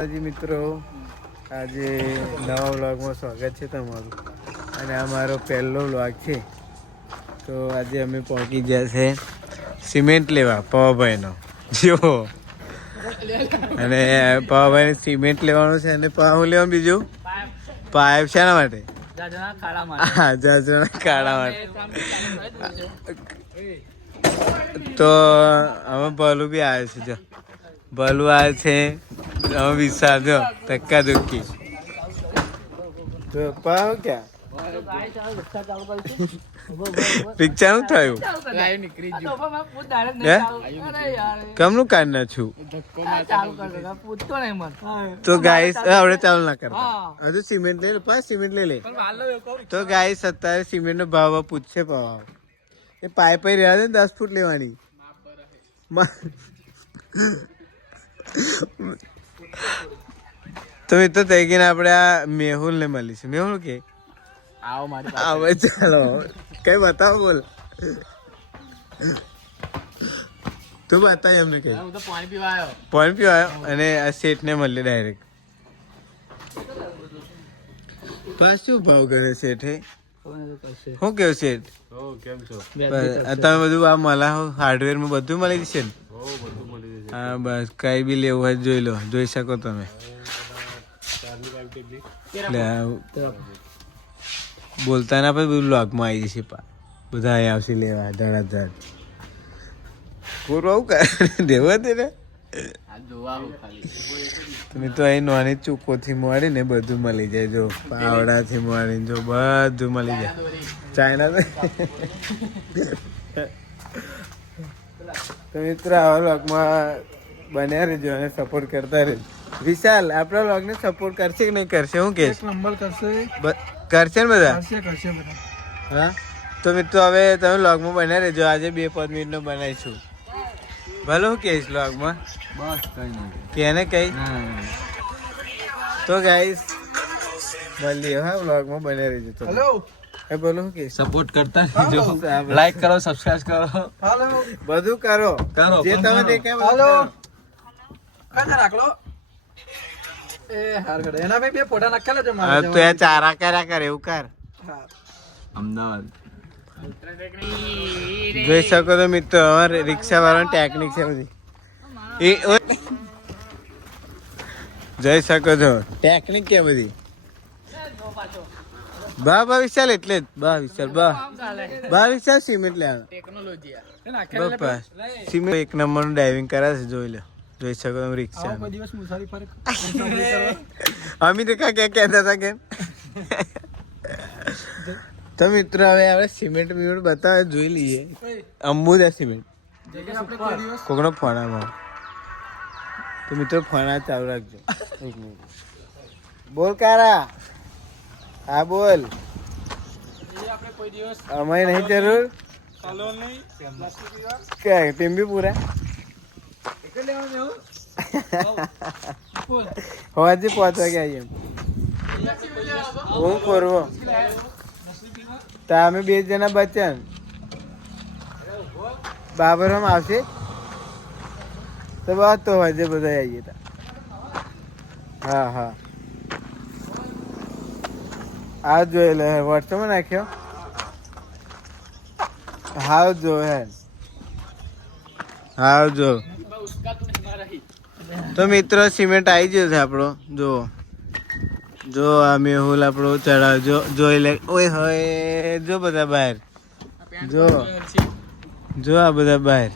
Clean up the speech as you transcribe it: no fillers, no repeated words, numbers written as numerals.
મિત્રો, આજે નવા વ્લોગમાં સ્વાગત છે તમારું. અને આ મારો પહેલો વ્લોગ છે. તો આજે અમે પહોંચી ગયા છે સિમેન્ટ લેવા પવાભાઈનો. જો અને પવાભાઈને સિમેન્ટ લેવાનું છે અને પાવ લેવાનું બીજું પાઇપ શાના માટે? હા, જાજરના ખાડા માટે. તો અમે ભલું બી આવે છે. જો ભલું આવે છે. અમે વિચાર જો ધક્કા ધુક્કી તો પાવ ક્યાં પિક્ચર નું થયું કમનું કાઢ ના છું. તો ગાઈસ હવે ચાલુ ના કરતા, હજુ સિમેન્ટ લઈ લે. પાસ સિમેન્ટ લઈ લે. તો ગાઈસ અત્યારે સિમેન્ટ નો ભાવ પૂછશે. ભાવ એ પાઇપ રહ્યા છે 10 ફૂટ લેવાની. તો મિત્રો થઈ ગઈને આપણે આ મેહુલ ને મળીશું. મેહુલ કે આવો ચાલો કઈ બતાવો. બોલ તું બતાવ એમને કઈ. પાણી પીવા આવ્યો અને આ શેઠ ને મળે ડાયરેક્ટ. પાસ શું ભાવ કરે શેઠે? શું કેવું શેઠ? તમે બધું આ મળા હાર્ડવેર માં બધું મળી જશે ને? હા બસ કઈ બી લેવું હોય જોઈ લો, જોઈ શકો તમે. બોલતા ના પછી બ્લોગમાં આવી જશે. બધા આવશે લેવા ધડાધડ. પૂરું દેવા દે ને. તમે તો અહીં નાની ચૂકોથી મળી ને બધું મળી જાય. જો પાવડાથી મળી જો બધું મળી જાય. ચાઇના તો મિત્રો આવા વ્લોગમાં બન્યા રહેજો અને સપોર્ટ કરતા રહેજો. વિશાલ આપણા વ્લોગને સપોર્ટ કરશે કે નહીં કરશે? શું કે નંબર કરશે ને બધા? હા તો મિત્રો હવે તમે વ્લોગમાં બન્યા રહેજો. આજે 2-5 મિનિટનો બનાવીશું. ભલે શું કહીશ વ્લોગમાં? બસ કઈ નહીં કેને કઈ. તો ગાઈસ મળીએ હા વ્લોગમાં બન્યા રહેજો. તો હેલો બોલો કે સપોર્ટ કરતા રહેજો. લાઈક કરો, સબસ્ક્રાઇબ કરો, બધું કરો જે તમે દેખાય. હેલો કાના રાખલો એ હાર ગડે એના બે ફોટા નાખેલા છે મારા. તો એ ચારા કર્યા કરે એવું કર. અમદાવાદ જોઈ શકો તો મિત્રો અમારે રિક્ષા વાળાની ટેકનિક છે બધી. એ જોઈ શકો છો ટેકનિક કે બધી. બા વિશાલ એટલે જ બા વિશાલ સિમેન્ટ લેવાનું સિમેન્ટ એક નંબર નું ડાઇવિંગ કરે છે. જોઈ લો, જોઈ શકો તમે રિક્ષા. અમે તો કહેતા હતા કે તો મિત્રો હવે આપણે સિમેન્ટ બિમેન્ટ બતાવે જોઈ લઈએ. અંબુજા સિમેન્ટ કોકનો ફોનામાં. તો મિત્રો ફોના ચાલુ રાખજો. એક મિનિટ બોલ કારા. હા બોલ. અમારે નહીં જરૂર क्या टीम भी पूरा હોવાજી પહોંચવા ગયા. હું કરવો તો અમે 2 જણા બચ્યા. બાબર હમ આવશે તો બસ તો હોજે બધા આવીએ. હા હા આ જોઈ લે વોટ્સઅપમાં નાખ્યો. હાવ જો હે હાવ જો. તો મિત્રો સિમેન્ટ આવી ગયો છે આપણો. જો જો આ મેહુલ આપણો ચડાવ જોઈ લે. ઓય હોય જો બધા બહાર જો આ બધા બહાર.